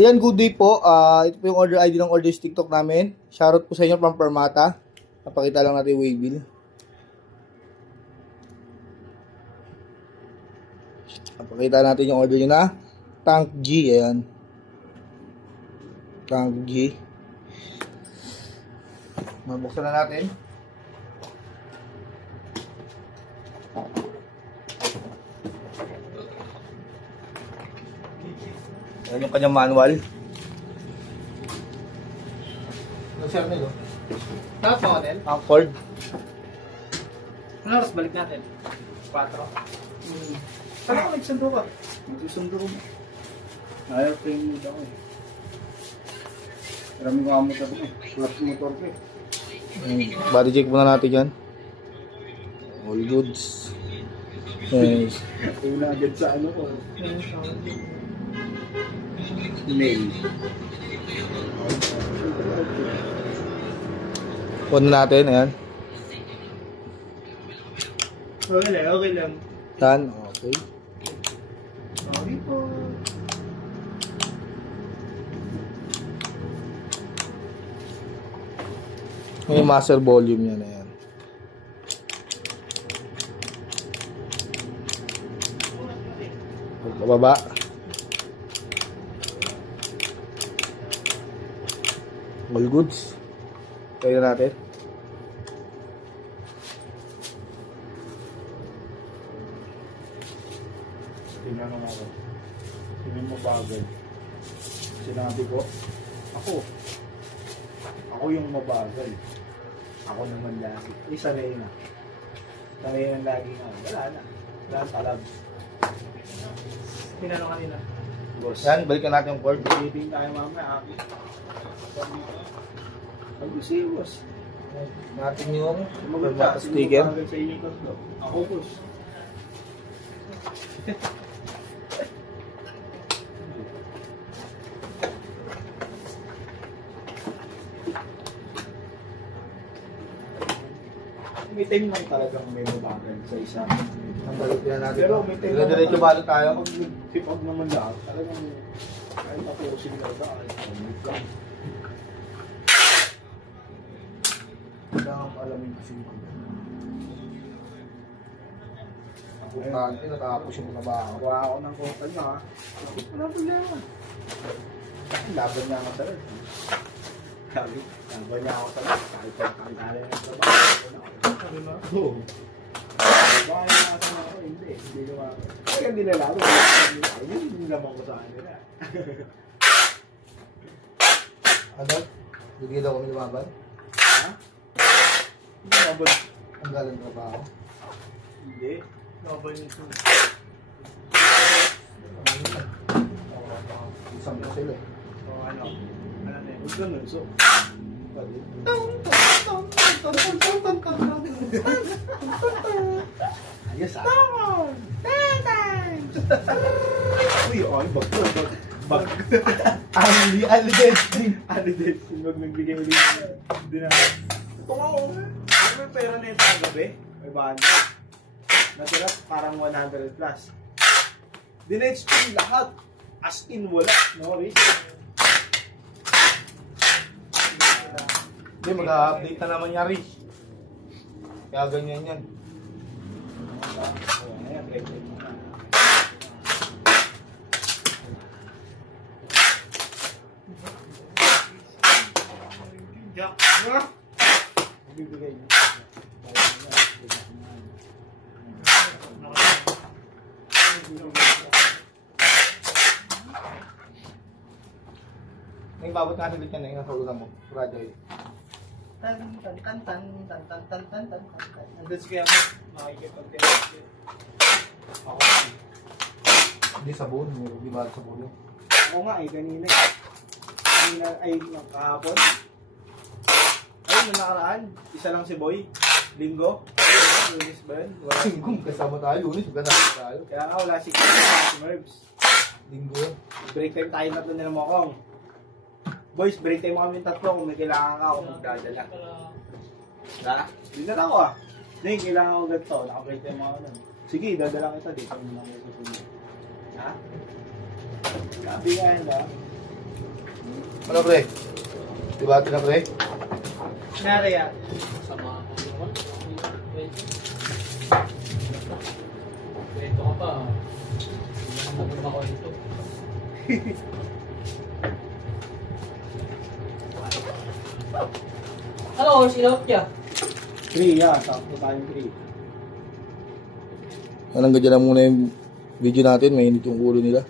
Ayan, good day po. Ito po yung order ID ng Orders TikTok namin. Shoutout po sa inyo from Permata. Napakita lang natin yung waybill. Napakita natin yung order nyo na Tank G. Ayan. Tank G. Mabuksan na natin. Ayan yung kanyang manual. Nag-share nilo. Tapos mo natin? Ang cord. Ano oras balik natin? 4. Saan ako nagsundo ka? Magsusundo ko. Ayaw frame mood ako eh. Maraming kamot ako eh. Flat motor ko eh. Body check muna natin yan. All goods. Yes. Yung na agad sa ano ko. Nail. On natin, ayan. Okay lang, okay lang. Yan, okay. Sorry po. Yung master volume yan, ayan. Pababa. All goods. Kaya natin. Tinanong ako. Sino mo bagal? Sinabi ko, ako yung mabagal. Ako naman lagi. Sanay na. Sanay na lagi nga. Wala na. Wala sa labs. Tinanong kanina. Boss. Yan, balikan natin yung cord. Meeting tayo mamaya. Sige, boss. Natin yung Maganda. sticker. Sino sa inyo tatlo? Ako, boss. May time lang talagang may mabagal sa isa. Ang balikan natin. Pero may time lang. Diretso balik tayo. Pag sipag naman lahat, talagang kahit ako sila ba, kahit kailangan alamin kasi yung Importante, natapos yung trabaho. Nakuha ako ng kota niya ha. Wala problema. Laban niya ako talaga. Laban niya ako talaga. Kahit pagkakantala ng trabaho. Ano na? Oo. Baka yung nasa na ako, hindi. Hindi naman. Kaya hindi na lalo. Ayun, hindi naman ko sa kanila. Ano? Bigyan daw kami lumaban? Ha? Hindi naman. Ang galang trabaho. Hindi. Nobel nito. Isang na sila eh. O ano? Ano na yun? Huwag ganun. So, ayos ah. Uy, ay, bag. Ali Destiny. Ano din? Huwag nagbigay ulit. Hindi na. Ito nga ako. Ano may pera na ito ang gabi? May banda. Natira parang 100 plus. Dinage ko yung lahat. As in, wala. No risk. Hindi, mag-update na naman yan, Rich. Kaya ganyan yan. Ayan, break. Jack. Bibigay niya. May babot nga ulit yan eh, nasa ulan mo. Fragile. Tan tan tan tan tan tan tan tan tan tan. Andun si Kuya mo. Makikipag-therapy. Ako. Hindi sabon, hindi ba sabon yun? Ako nga eh, kanina. Kanina ay kahapon. Ay, nung nakaraan, isa lang si Boy. Linggo. Lunis ba yun? Wala si Linggo, kasama tayo. Lunis, kasama tayo. Kaya nga wala si Mervs. Linggo. Break time tayo tatlo nila Mokong. Boys, break time mo kami tatlo. Kung may kailangan ka ako magdadala. Ha? Dinala ko ah. Hindi, kailangan ko ganito. Naka-break time ako nun. Sige, dadala kita dito. Hindi na kayo susunod. Ha? Sabi nga yan ba? Ano, pre? Diba na, pre? Nari yan. Sama ako naman. Kwento ka pa. Hindi naman ako ito. Ano, sinop niya? 3, yeah. Sakto tayong 3. Hanggang dyan lang muna yung video natin. Mainit yung ulo nila.